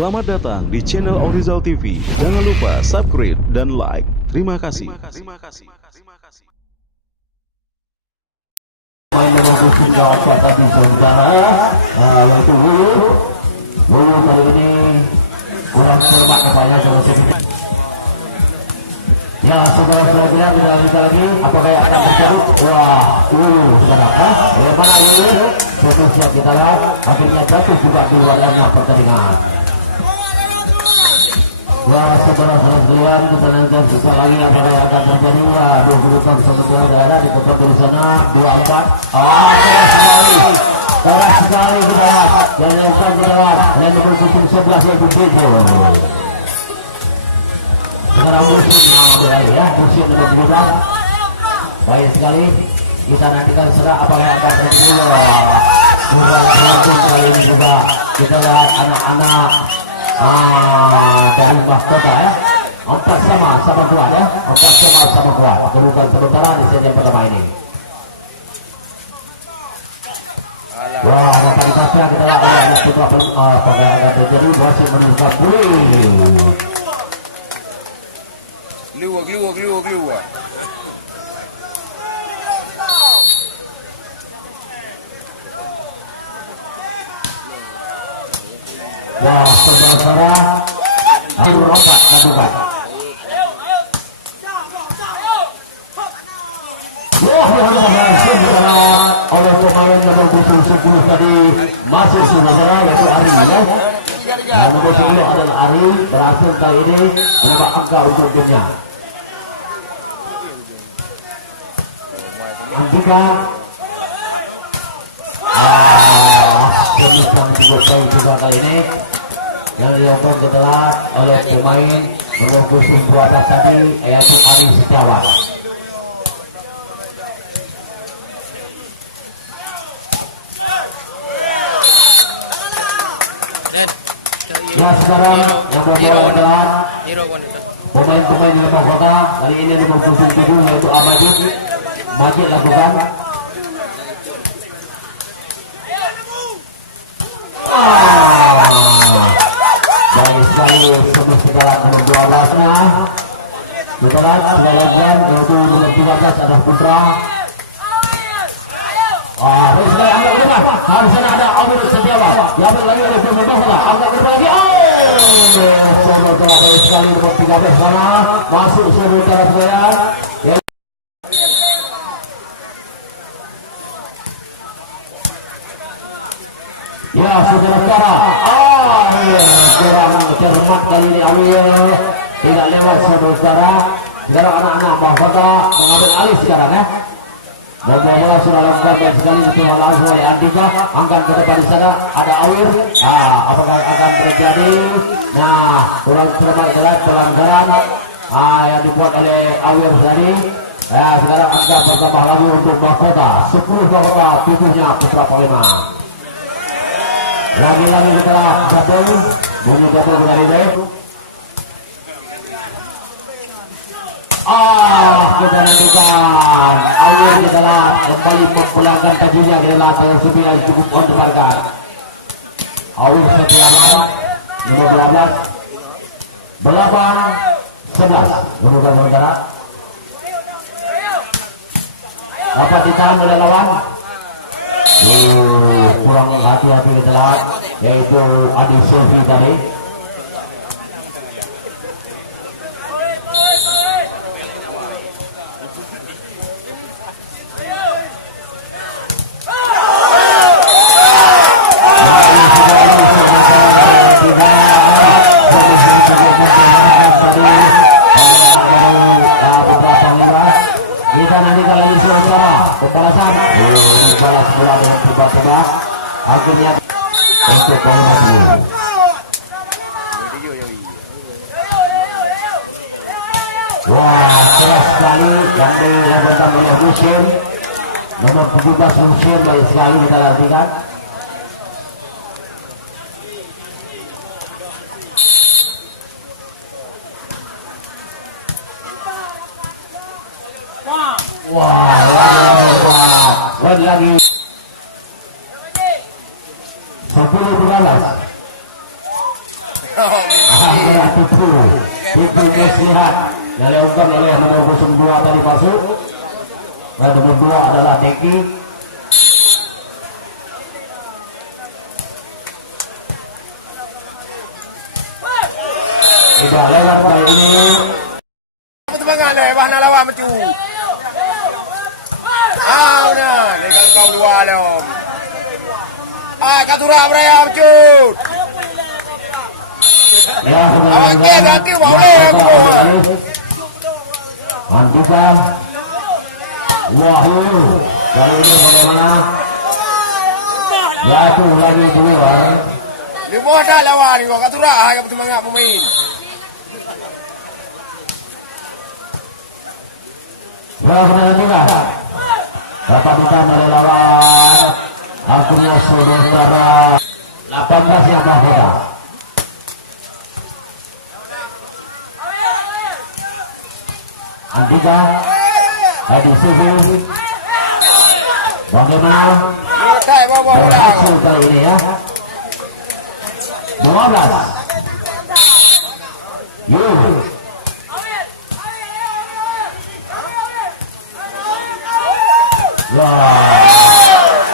Selamat datang di channel Orizal TV. Jangan lupa subscribe dan like. Terima kasih. Main nomor 7 Jakarta di Sementara yaitu Wulu kali ini kurang terlebat kepalanya sama sedikit. Ya saudara-saudara kita lihat lagi apakah yang akan terjadi. Wah Wulu saudara bagaimana Wulu satu siap kita lihat akhirnya jatuh juga di luar pertandingan. Ya saudara-saudara sekalian kita nantikan susah lagi apakah yang akan terjadi. Ya 20 sementara daerah di tempat di sana 24 keras sekali kita lihat dan yang akan kita lihat dan nomor 11 yaitu Bejo. Sekarang musim berlari ya musim nomor 12 baik sekali kita nantikan serah apakah yang akan terjadi. Kurang kali ini juga kita lihat anak-anak dari mahkota ya 4 sama kuat ya 4 sama kuat kedudukan sementara di set yang pertama ini. Wah dapat dikasih kita lihat ada putra apakah akan terjadi masih menunjukkan Glua. wah saudara-saudara aduh rokat kedudukan. Wah oleh pemain nomor 10 tadi masih saudara yaitu Ari ya. Nomor 10 adalah Ari berhasil kali ini menambah angka untuk timnya. Andika bisa cukup baik juga kali ini yang dilakukan setelah oleh pemain nomor 10 atas tadi yaitu Ari Setiawan. Ya sekarang yang bola adalah pemain-pemain di Lembah Kota kali ini nomor 7 yaitu Majid lakukan. Baik sekali sebelum segala nomor 12-nya kita lihat sudah lakukan yaitu nomor 13 adalah Putra. Harus ada Amir Setiawan diambil lagi oleh Lembah Kota angkat berbagi saudara baik sekali nomor 13 sana masuk saudara sekalian. Ya saudara-saudara kurang cermat kali ini Amir tidak lewat saudara-saudara. Sekarang anak-anak Mahkota mengambil alih sekarang ya. Bola sudah lakukan baik sekali setelah langsung oleh Andika angkat ke depan di sana ada Awir. Apakah akan terjadi? Nah kurang cermat adalah pelanggaran yang dibuat oleh Awir tadi. Ya sekarang angka bertambah lagi untuk Mahkota 10 Mahkota 7-nya Putra Palema. Lagi-lagi kita gabung bunyi gabung dari baik. Kita nantikan Awir adalah kembali mempulangkan tajunya ke dalam tersebut yang cukup mendebarkan. Awir Setiawan nomor 12 belakang 11 merupakan sementara dapat ditahan oleh lawan. Kurang hati-hati kita lihat yaitu Adi Selvi tadi. Kita nanti kalau ini suara pembalasan balas bola dengan tiba-tiba akhirnya untuk Palema. Wah keras sekali yang dilakukan oleh Husin nomor 17 Husin baik sekali kita nantikan. Wah lagi 10-12 dilihat yang dilakukan oleh nomor 02 tadi masuk. Dan nomor 2 adalah Deki. Tidak lewat kali ini. Temangan lepas nak lawan macam. Nah, ni kalau kau luar dah. Katura beraya macam. Ya, Awak ke ganti boleh aku. Mantukan Wahyu kali ini bagaimana? Jatuh lagi keluar. Dia mau dah lawan ni kau Katura agak bertemangat pemain. Ya, benar juga. Dapat oleh lawan. Akhirnya saudara 18 yang mahkota. Andika Adi Subuh. Bagaimana Tak bawa dah. berhasil kali ini ya? 15. Yuh.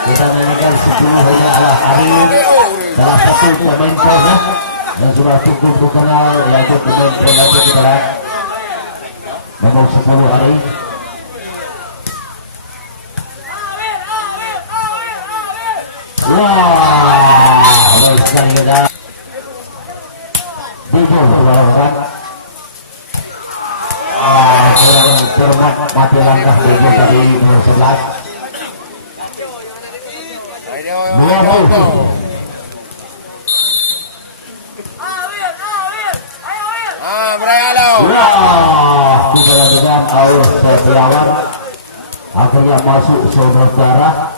Kita nyanyikan 10 hanya ala hari salah satu pemain pro ya, dan sudah cukup dikenal yaitu pemain pro lagi kita lihat nomor 10 hari. Baik sekali kita Dijo melakukan kurang cermat mati langkah Dijo tadi nomor 11. Beraya lau. Kita lanjutkan Aus Setiawan akhirnya masuk saudara.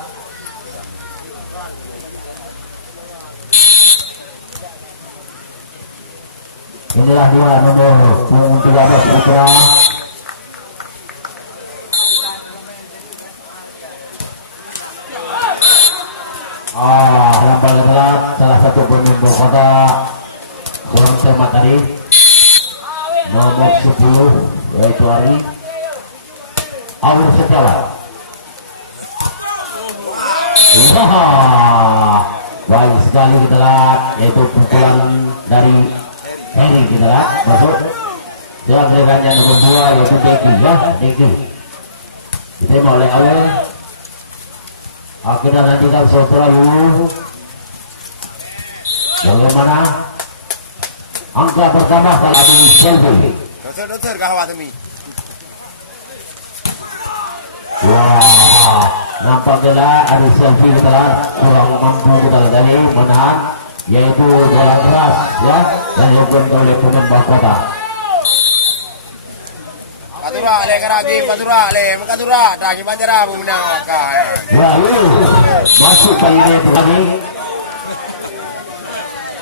Inilah dia nomor 13 Putra. Lampal gelap salah satu pemain kota kurang cermat tadi nomor 10 yaitu Ari Aus Setiawan. Baik sekali kita lihat yaitu pukulan dari Heri kita lihat masuk dengan gerakannya nomor 2 yaitu Deki ya Deki diterima oleh Awel. Akhirnya lanjutkan saudara dulu. Bagaimana angka pertama kalau ada selfie. Doktor kahwa temi. Wah, nampaknya ada selfie kita lihat kurang mampu kita dari menahan yaitu bola keras ya dan dilakukan oleh pemain Mahkota. Katura le karagi Katura le Katura dah Banjara menang akal. Lalu masuk kali ini tadi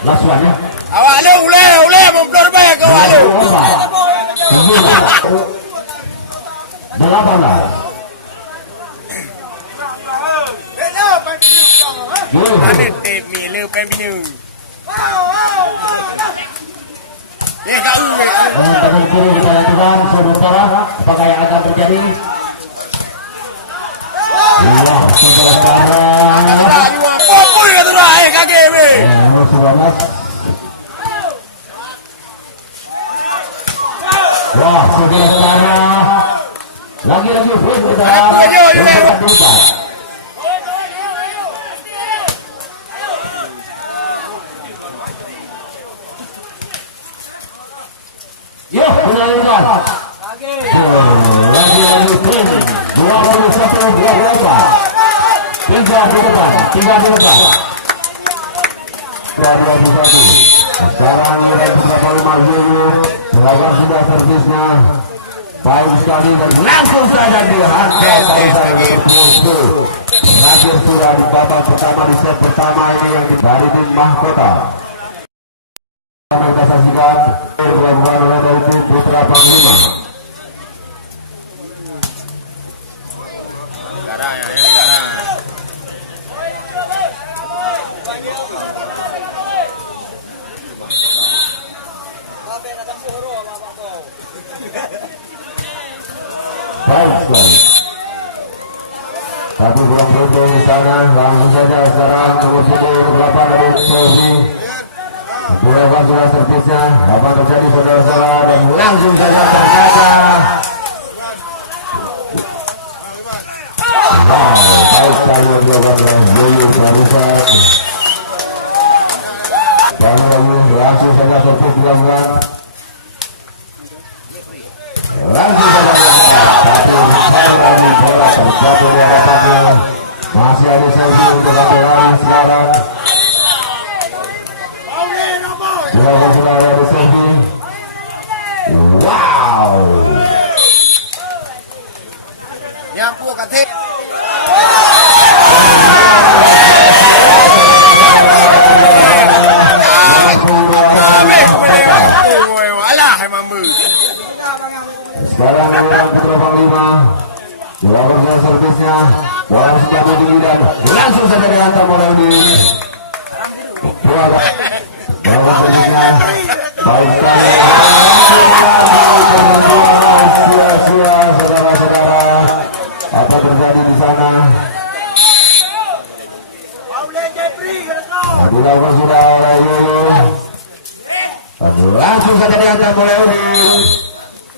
Laswan ya. Awak le ule memplor baik kau le. 18. Ane tip mi le pembinu. Tangan kiri kita lanjutkan saudara, apakah yang akan terjadi? Wah, saudara. Katura juga popul Katura kaki me. Nomor 19. Wah, saudara. Lagi-lagi free saudara. Yo, benar-benar. Lagi-lagi print 21 berapa? 3 di depan. 21. Sekarang nilai 35 euro. Sekarang sudah servisnya. Baik sekali dan langsung saja dihantar pada saya berpuluh. Berakhir sudah di babak pertama di set pertama ini yang dari tim Mahkota. Kita saksikan dilakukan oleh Daudi Putra Panglima. Baik sekali. Tapi kurang beruntung di sana. Langsung saja sekarang nomor 8 dari Sofi. Dilakukan sudah servisnya. Apa terjadi saudara-saudara, dan langsung saja ternyata. Wow, baik sekali yang dilakukan oleh Yoyo barusan. Dan lagi langsung saja servis dilakukan. Langsung saja tapi lagi bola terjatuh di hadapannya. Masih ada Sofi untuk lari sekarang. Dilakukan sudah oleh Sofi. Wow. Yang pun kata. Sekarang orang putra Panglima dilakukan sudah servisnya. Bola sudah tinggi dan langsung saja dihantar oleh Udin. Bola servisnya baik sekali. Sia-sia saudara-saudara. Apa terjadi di sana? Dilakukan sudah oleh Yoyo. Langsung saja dihantar oleh Udin.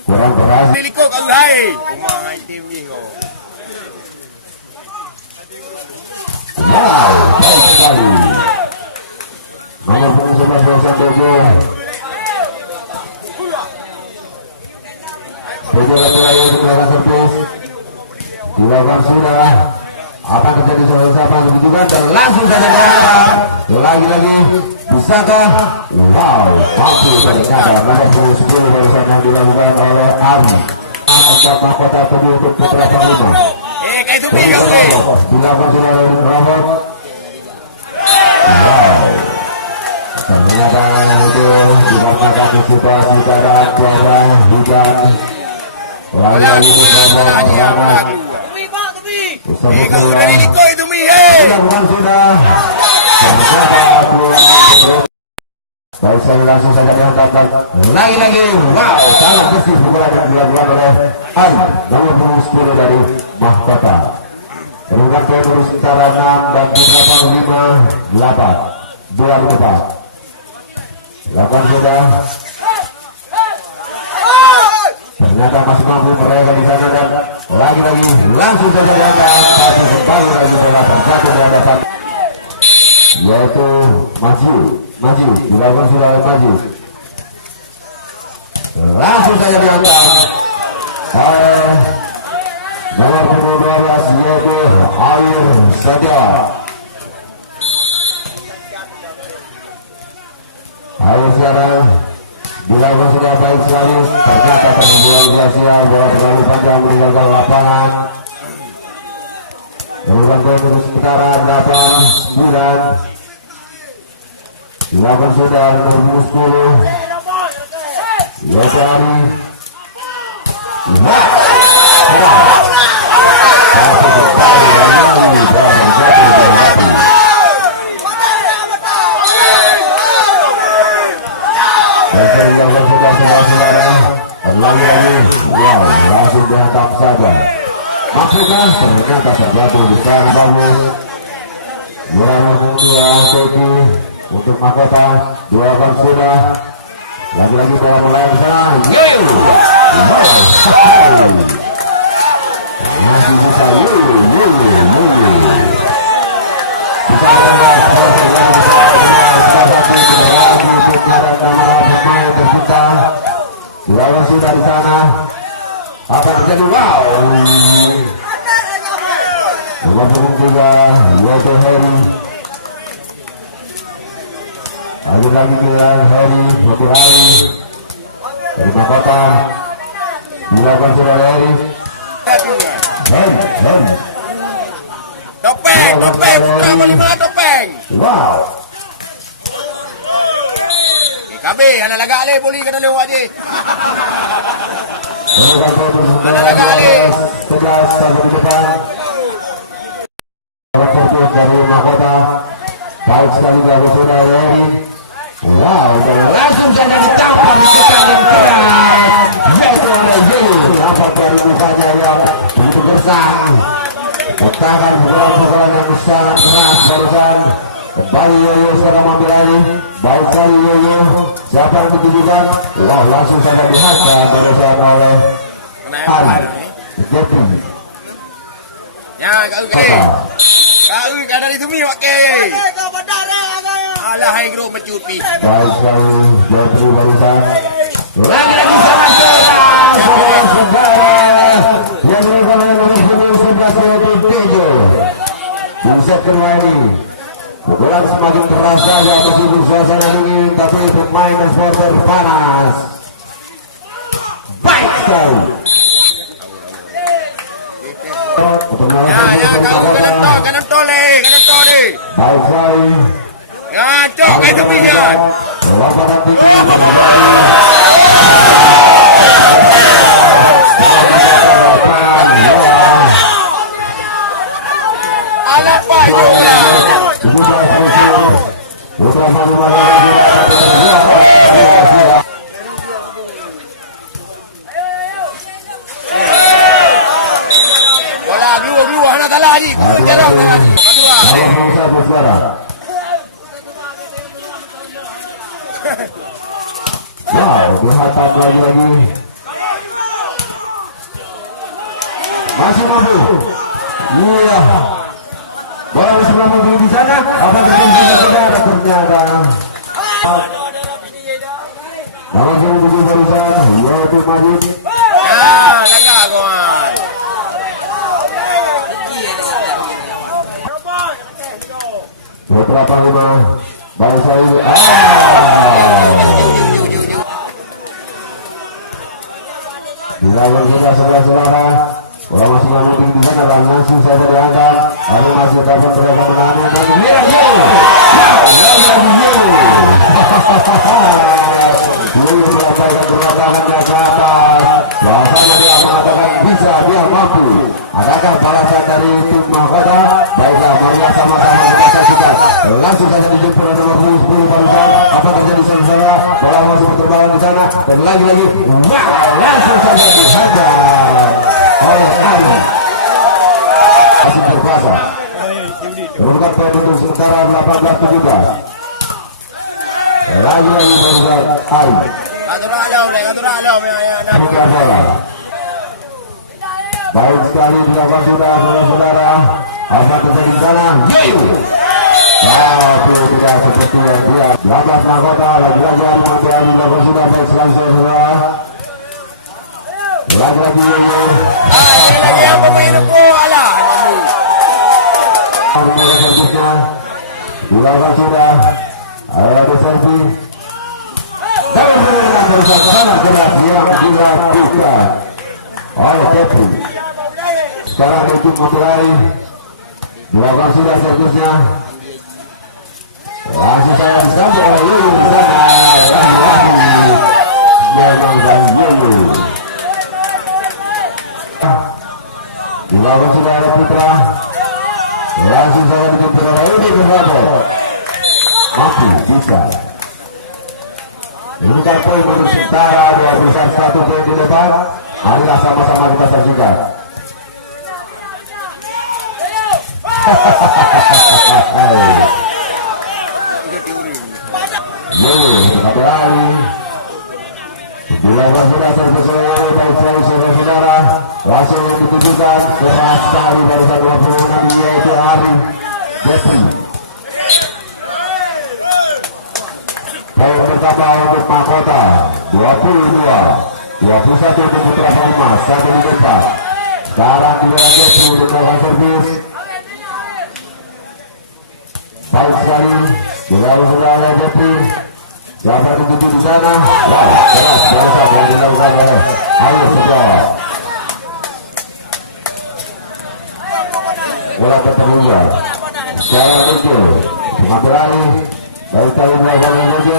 Kurang keras. Dilikuk Allah. Kumang tim ni ko. Wow, baik sekali. Nomor punggung 11 Dojo. Dojo lagi untuk melakukan servis. Dilakukan sudah. Apa yang terjadi saudara-saudara kebetulan dan langsung saja dihantar. Lagi-lagi bisakah? Wow, mampu ternyata nomor punggung 10 barusan yang dilakukan oleh Ari. Empat mahkota tubuh untuk putra Panglima. Kayak tu pergi kau. Dilakukan sudah oleh Robot. Wow, ternyata itu dikarenakan situasi keadaan cuaca hujan. Lagi-lagi Robot Kau dari likuk itu mi. dilakukan sudah. Baik, saya langsung saja dihantarkan. Lagi-lagi, wow, sangat bersih bola yang dilakukan oleh An, nomor punggung 10 dari Mahkota. Peringkat terus secara 6 dan 8 bola di depan. Lakukan sudah. Ternyata masih mampu mereka di sana dan lagi-lagi langsung saja diangkat. Satu kembali lagi bola terjatuh di hadapan, yaitu Maju dilakukan sudah oleh Maju. Langsung saja diangkat oleh nomor punggung 12 yaitu Air Saja. Air sekarang dilakukan sudah baik sekali. Ternyata terbuang sia-sia, bola terlalu panjang meninggalkan lapangan. Dilakukan poin untuk sementara 8-9. Dilakukan sudah nomor 10 yaitu Ari. Lagi-lagi, wow, langsung dihantam saja. Maksudnya ternyata terbatu besar bagus. Bola nomor 2 Toki untuk Mahkota. Dilakukan sudah. Lagi-lagi bola mulai sana. Wow, masih bisa. Bisa dilakukan sudah di sana. Apa terjadi? Wow. Nomor punggung 3 yaitu Heri. Lagi-lagi kita Heri untuk Ari dari Mahkota. Dilakukan sudah oleh Heri. Topeng putra Panglima topeng. Wow. KB anak lagak le boleh kena lewat je. Anak lagak le. 11 tahun depan. Dari Mahkota. Baik sekali dilakukan sudah oleh Heri. Wow, dan langsung saja ditampar sekali keras. Yaitu oleh Yul. nampak dari mukanya yang begitu gersang. Katakan pukulan-pukulan yang sangat keras barusan. Kembali Yoyo sekarang mengambil alih. Baik sekali Yoyo. Siapa yang ditujukan? Wah, langsung saja dihantar barusan oleh Ali Jepri. Ya, kau ke. Kau ke dari sini pakai. Alah, hai grup mencuti. Baik sekali Jepri barusan. Lagi-lagi sangat keras. Saudara-saudara. Yang dilakukan oleh nomor 11 yaitu Tejo. Di set kedua ini. Pukulan semakin keras saja meskipun suasana dingin, tapi pemain dan supporter panas. Baik sekali. Ya, kau kena toleh. Baik sekali. Ya, cok, itu bisa. Lapangan tinggi. Alah, Pak juga. Bola dua anak kalah haji. Jarang haji. Wow, dihantam lagi. Masih mampu. Iya. Bola masih mampu di sana. Apa yang saudara ternyata. Langsung begitu barusan. Yaitu Majid. Ya, takak kawan. Beberapa lima. Baik sekali. Dilakukan kita saudara-saudara. Bola masih mampu di sana. Langsung saja diangkat. Lalu masih dapat berapa menangan. Dan dia berlapangan ke atas. Bahasanya dia mengatakan bisa, dia mampu. Adakah balasan dari tim mahkota? Baiklah, Maria sama-sama kita saksikan. Langsung saja dijemput oleh nomor 10 barusan. Apa terjadi saudara? Bola masih berterbangan di sana. Dan lagi-lagi, wow, langsung saja dihajar oleh Ali. Masih berkuasa. Menurunkan poin untuk sementara 18-17. Lagi-lagi barusan Ali. Buka bola. Baik sekali dilakukan sudah saudara-saudara. Apa terjadi di sana? Tapi tidak seperti yang dia. 18 mahkota lagi-lagi Ali yang dilakukan sudah. Baik sekali saudara. Lagi-lagi Yoyo. Lagi apa main aku? Alah. Dilakukan sudah. Ada servi. Dan berusaha sangat keras yang dilakukan oleh Kepri. Sekarang itu memulai. Dilakukan sudah servisnya. Langsung saya disambut oleh Yoyo di sana. Lagi-lagi memang dan Yoyo. Dilakukan sudah ada Putra. Langsung saya dijemput oleh Yoyo bersama. Mampu bisa. Bukan poin untuk sementara 21 poin di depan. Marilah sama-sama kita saksikan. Kita berani. Dilakukan sudah terpesona baik sekali saudara-saudara. Langsung ditujukan keras sekali barusan 26 yaitu Ari Jepri. Poin pertama untuk mahkota 22-21 untuk Putra Palma 1 di depan. Sekarang diberikan Jepri untuk melakukan servis. Baik sekali dilakukan sudah oleh Jepri. Siapa dituju di sana? Wah, keras biasa yang dilakukan oleh Ayo Sekolah. Bola terpenuhi. Sekarang muncul mengambil alih. Baik kali melakukan oleh Jojo.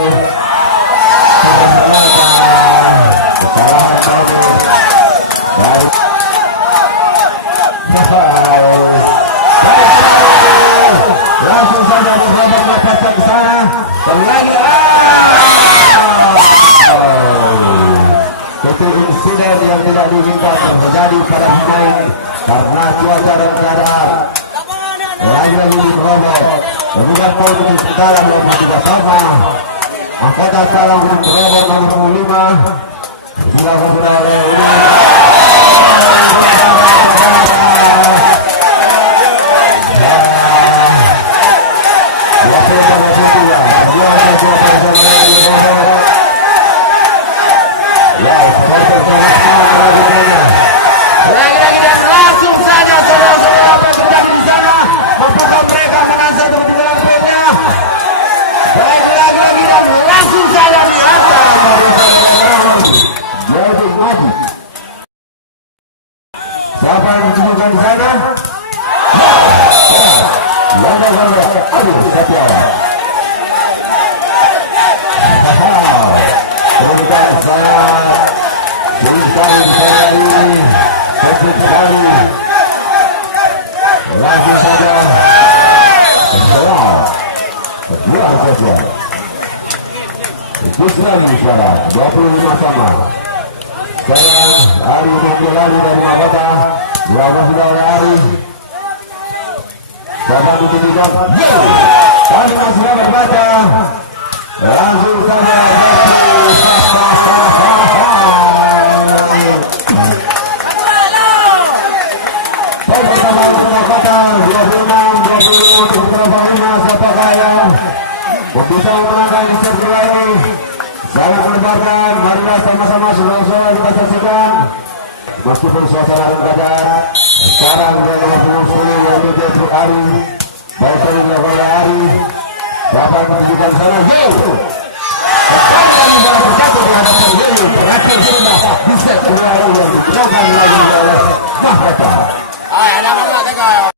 Kesalahan tadi. Baik. Langsung saja dibawa mendapatkan ke sana. Dan lagi. Itu insiden yang tidak tidak diinginkan terjadi pada pemain karena cuaca dan keadaan. Lagi-lagi diterobos. Kemudian poin itu sekarang 23 sama. Mahkota sekarang untuk terobos nomor 5. Silakan sudah oleh Udi. Lagi-lagi dan langsung saja saudara-saudara apa yang terjadi di sana. Apakah mereka menang satu ketinggalan poinnya? Lagi-lagi dan langsung saja dihantar. Jadi maju. Siapa yang ditunjukkan di sana? Ganda-ganda. Aduh, Setiawan. Kemudian saya jadi sekali dari Patrick sekali langsung saja kedua saja itu lagi sekarang 25 sama. Sekarang Ari mengambil lari dari Mahkota dilakukan sudah oleh Ari. Dapat ditindak kali masih dapat baca langsung saja poin pertama untuk Mahkota 26-25 untuk Terpangima. Siapakah yang bisa memenangkan di set kedua ini? Sangat mendebarkan. Marilah sama-sama saudara-saudara kita saksikan. Meskipun suasana dan keadaan sekarang sudah 50 yaitu Patrick Ari. Baik sekali dilakukan oleh Ari. Siapa yang menunjukkan sana? Sekarang sudah berjatuh di hadapan Yeo. Terakhir sudah di set kedua ini yang dilakukan lagi oleh Mahkota. Ay, alam mo natin kayo.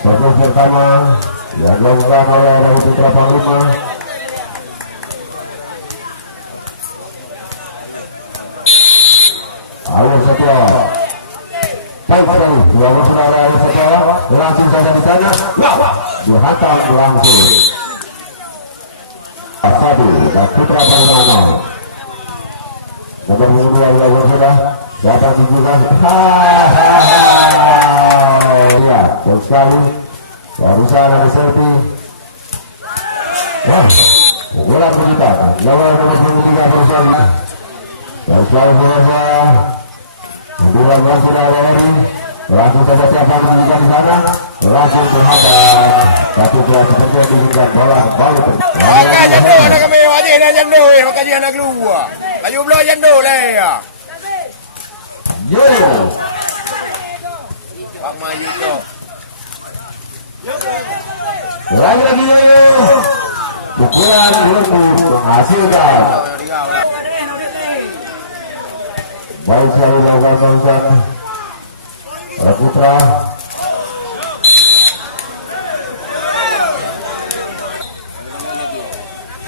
Servis pertama yang dilakukan oleh Rawi Putra Panglima. Alif Setiawan. Baik sekali, dilakukan sudah oleh Alif Setiawan. Langsung saja di sana. Dihantam langsung. Asadi dan Putra Panglima. Nomor 2 dilakukan sudah. Siapa tunjukkan? Ya, baik sekali. Barusan ada selfie. Wah, pukulan berita. Lawan nomor 23 berusaha. Baik sekali pemirsa. Pukulan langsung dari Eri. Langsung saja siapa yang menunjukkan di sana. Langsung berhadap. Tapi telah seperti yang diinginkan bola balik. Maka jando na kami wajib na jando eh. Maka dia nak keluar. Laju belah jando lah ya. Yo. Pak Mayu tu. Lagi-lagi Yo. Pukulan berlaku menghasilkan. Baik sekali dilakukan barusan oleh Putra.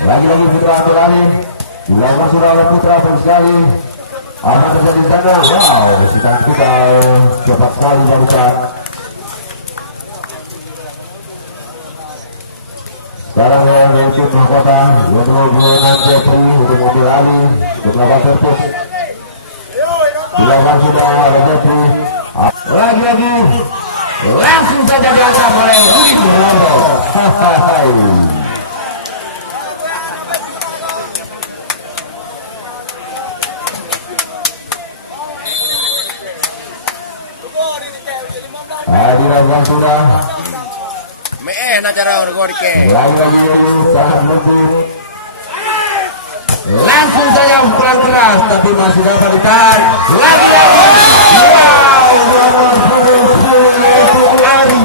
Lagi-lagi Putra ambil alih. Dilakukan sudah oleh Putra baik sekali. Apa terjadi di sana? Wow, sitaan kita cepat sekali barusan. Sekarang yang memimpin Mahkota Yono Jeffrey untuk mobil alih untuk melakukan servis. Dilakukan sudah oleh Jeffrey. Lagi-lagi langsung saja diangkat oleh Budi Purnomo. Dilakukan sudah. Nak cara orang kau dikek. Lagi-lagi sangat lembut. Langsung saja pukulan keras, tapi masih dapat ditahan. Lagi-lagi, wow, yaitu Ari.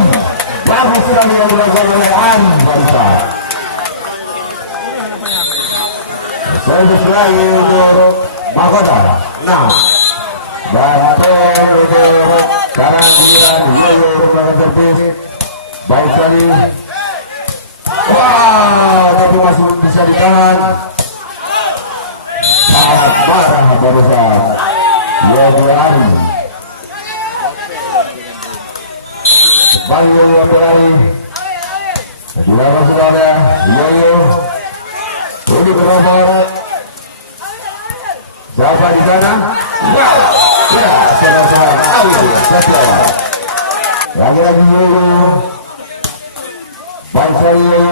Bagus sudah dilakukan oleh Ari barusan. Servis lagi untuk Mahkota. Nah, Bahaton untuk sekarang giliran Yoyo melakukan servis. Baik sekali. Wow, tapi masih bisa ditahan. Sangat marah barusan. Yoyo Ari. Kembali Yoyo berlari. Dilakukan sudah ada Yoyo. Ini berapa? Siapa di sana? Wow, ya, saudara-saudara, Setiawan. Lagi-lagi dulu, Baiksayo.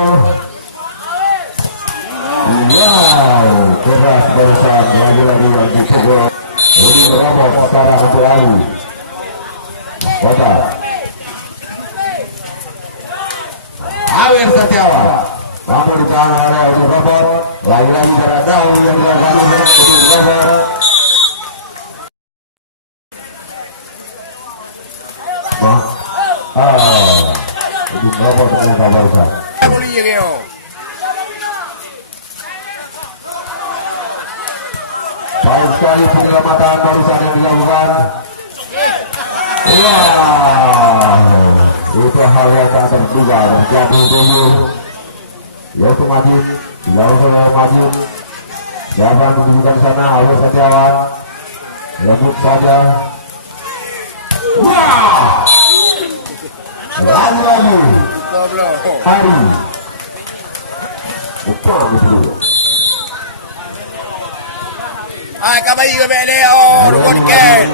Wow, keras barusan, lagi-lagi yang dipukul. Ini berapa sekarang untuk Ali? Kota. Awir Setiawan. Namun ditahan oleh untuk robot. Lagi-lagi cara daun yang dilakukan untuk robot. Untuk robot ternyata barusan. Baik sekali penyelamatan barusan yang dilakukan. Wow, itu hal yang tak terduga terjadi dulu. Yaitu Majid, dilakukan oleh Majid. Siapa yang menunjukkan sana? Awir Setiawan. Lembut saja. Wah, lagi-lagi Hari Bukan itu. Kembali ke Leo, rukun Ken.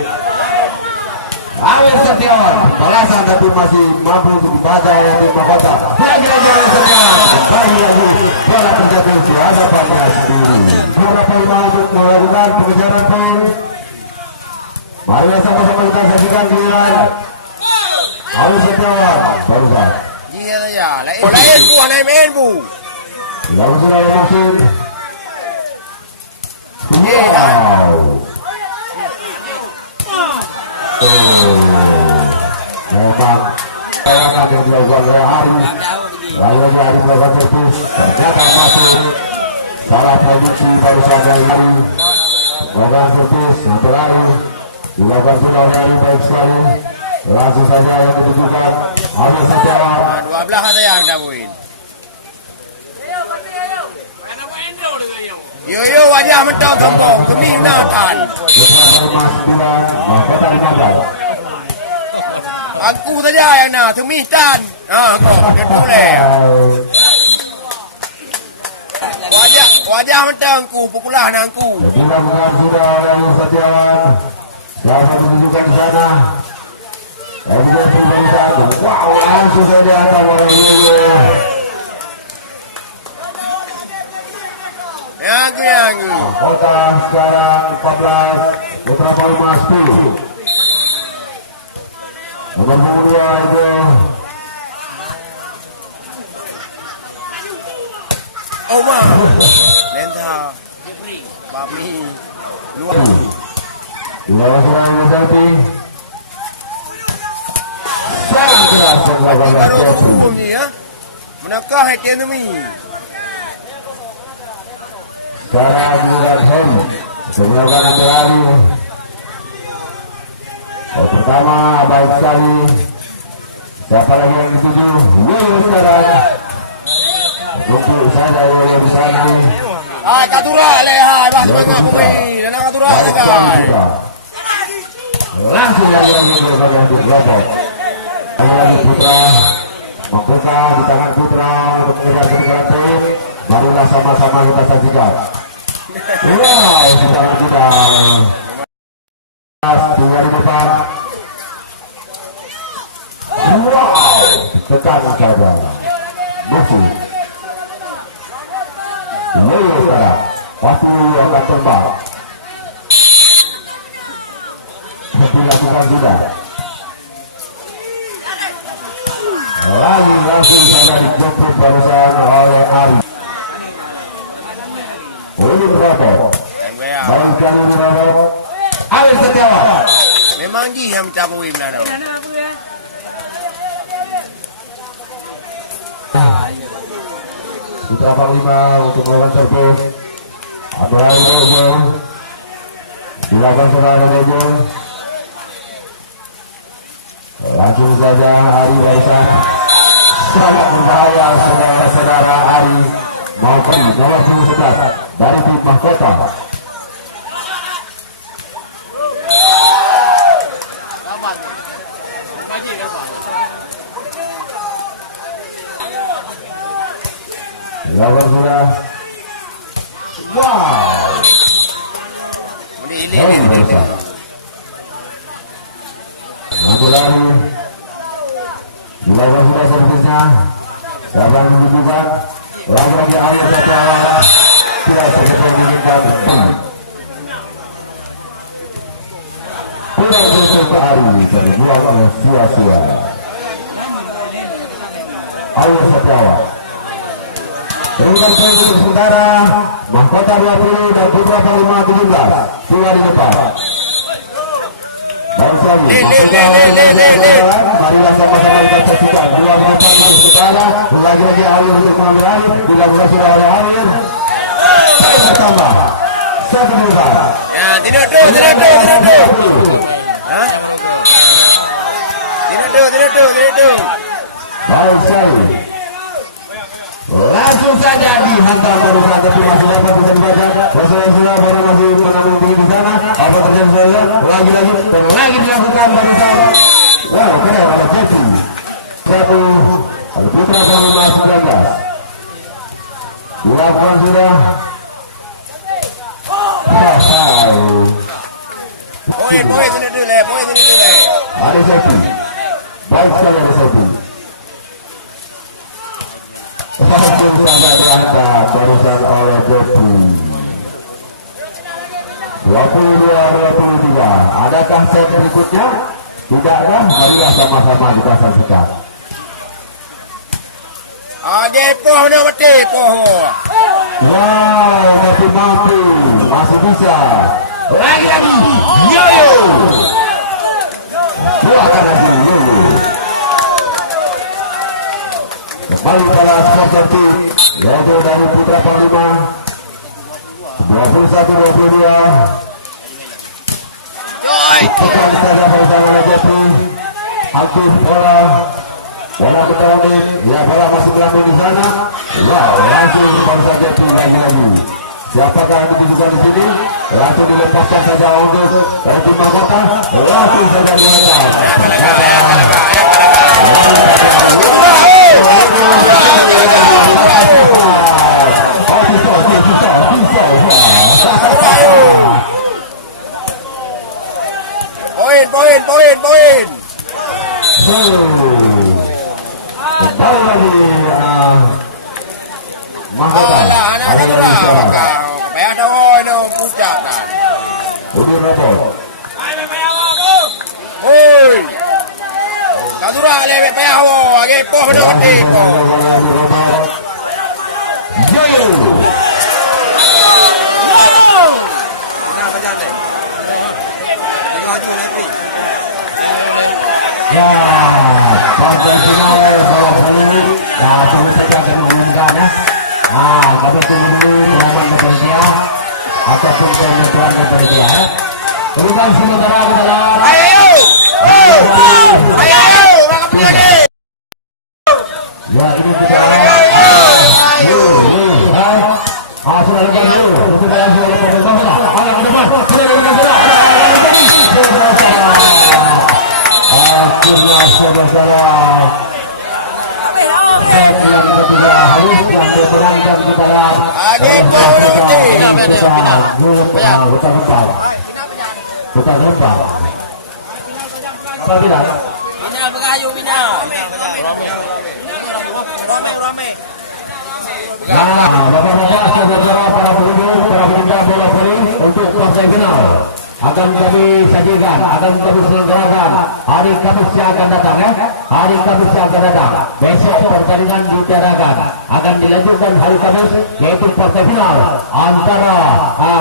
Awir Setiawan balasan tapi masih mampu untuk dibaca oleh tim mahkota. Lagi-lagi Awir Setiawan kembali lagi bola terjatuh di hadapannya sendiri. Beberapa lima untuk melakukan pengejaran poin. Mari sama-sama kita saksikan giliran Awir Setiawan barusan. Iya ya, lain bu, lain bu. Lalu sudah mungkin. Wow. Memang serangan yang dilakukan oleh Ari. Lalu Ari melakukan servis, ternyata masuk salah produksi barusan dari Ari. Melakukan servis untuk Ari, dilakukan pula oleh Ari baik sekali. Langsung saja yang ditujukan Awir Setiawan. 12 kata yang dah poin. Yo wajah mentang tombong demi Nathan. Aku saja yang nak demi Tan. Kau dia boleh. Wajah mentang ku pukulan aku. Dilakukan sudah oleh Setiawan. Dapat menunjukkan di sana. Evidence dari satu. Wow, langsung saja hantam oleh Yego. Yang. Kota sekarang 14, Putra Palma 10. Nomor 2 itu Omar Lenta Bami luar Dilawan seorang Muzalti. Sangat keras yang dilakukan oleh Jeffrey. hukumnya ya. Menakah ekonomi. Sekarang dilakukan Harry. Melakukan antara pertama baik sekali. Siapa lagi yang dituju? Will sekarang. Untuk saja yang di sana. Katura lehai bas semangat pemain. Dan katura legai. Langsung lagi bergabung di robot. Lagi Putra membuka di tangan Putra untuk mengejar ketinggalan poin. Marilah sama-sama kita saksikan. Wow, di tangan kita. Tinggal di depan. Wow, tekan saja. Musuh. Leo sekarang. Waktu akan terbang. Dilakukan sudah. Lagi langsung saja dikepung barusan oleh Ari. Ini berapa? Baik sekali ini berapa? Awir Setiawan. Memang dia yang minta poin mana? Putra Panglima untuk melakukan servis. Abang Bojo. Silakan saudara Bojo. Langsung saja Ari barusan. Sangat berbahaya saudara-saudara Ari. Mau pergi nomor 11 dari tim mahkota. Lawan sudah Wow. Ini. Nanti lagi. Dilakukan sudah servisnya. Siapa yang menunjukkan? Lagi-lagi air satu awal. Tidak segitu diinginkan. Kurang beberapa hari terbuang oleh sia-sia. Air satu awal. Berikan poin untuk sementara. Mahkota 20 dan Putra Panglima 17. Tua di depan. Baik lagi. Marilah sama-sama kita saksikan. Dua depan untuk sementara. Lagi-lagi air untuk mengambil air. Dilakukan sudah oleh air. Tambah. Satu depan. Ya, tidak tuh. Hah? Tidak tuh. Baik sekali. Langsung saja dihantar baru saja tapi masih dapat bisa dibaca. Saudara-saudara baru masih menanggung tinggi di sana. Apa terjadi saudara? Lagi dilakukan baru saja. Wow, keren ada Jeffy. Satu, ada Putra Panglima 19. Dilakukan sudah. Poin sini dulu. Ada Jeffy. Baik sekali ada Jeffy. Langsung saja diangkat terusan oleh Jeffy. 22-23. Adakah set berikutnya? Tidak ada. Marilah sama-sama kita saksikan. Poh nak mati poh. Wow, masih mampu, masih bisa. Lagi. Yo. Buahkan lagi yo. Kembali pada supporter tim, yaitu dari Putra Panglima 21-22. Tekan saja bersama oleh Jeffy. Aktif bola bertanding. Ya, bola masih berambung di sana. Wow, langsung barusan Jeffy lagi. Siapakah yang ditujukan di sini? Langsung dilepaskan saja untuk tim Mahkota. Langsung saja diangkat. Poin. Kembali lagi Mahkota. Anak kurang. Payah dah no puncak kan. Udah repot. Hoi. Kadura lebe payah age poh nak mati poh. Joyo. Ya, partai final bola voli. Ya, tunggu saja akan mengumumkan ya. Kami tunggu pengumuman kepada ataupun penuturan kepada dia. Teruskan sementara ke dalam. Ayo, orang punya ni. Ya, ini kita. Sudah lepas dulu. Sudah lepas bola. Anak ke depan. Sudah lepas bola. Akhirnya saudara set yang kedua harus yang memenangkan kita dalam bukan lempar apa tidak? Final berkayu final. Nah, bapak-bapak, saudara para pengunjung bola voli untuk partai final akan kami sajikan, akan kami selenggarakan hari Kamis yang akan datang hari Kamis yang akan datang. Besok pertandingan ditiadakan, akan dilanjutkan hari Kamis, yaitu partai final antara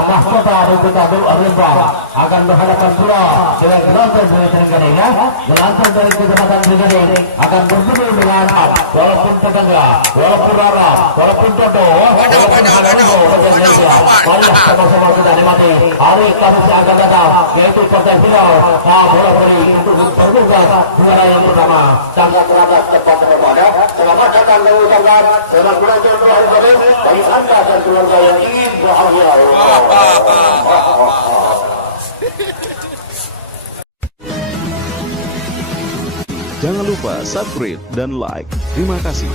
Mahkota dan Kota Lembang akan berhadapan pula dengan Gelantan dari Trenggalek. Gelantan dari Kecamatan Trenggalek akan bertemu dengan walaupun tetangga, walaupun rara, walaupun Toto, walaupun Halarugo, marilah sama-sama kita nikmati hari Kamis yang akan datang, yaitu partai final bola voli untuk memperbutkan juara yang pertama. Sangat teramat tepat kepada selamat datang dan ucapkan selamat menonton hari Kamis bagi anda dan keluarga yang ingin bahagia. Jangan lupa subscribe dan like. Terima kasih.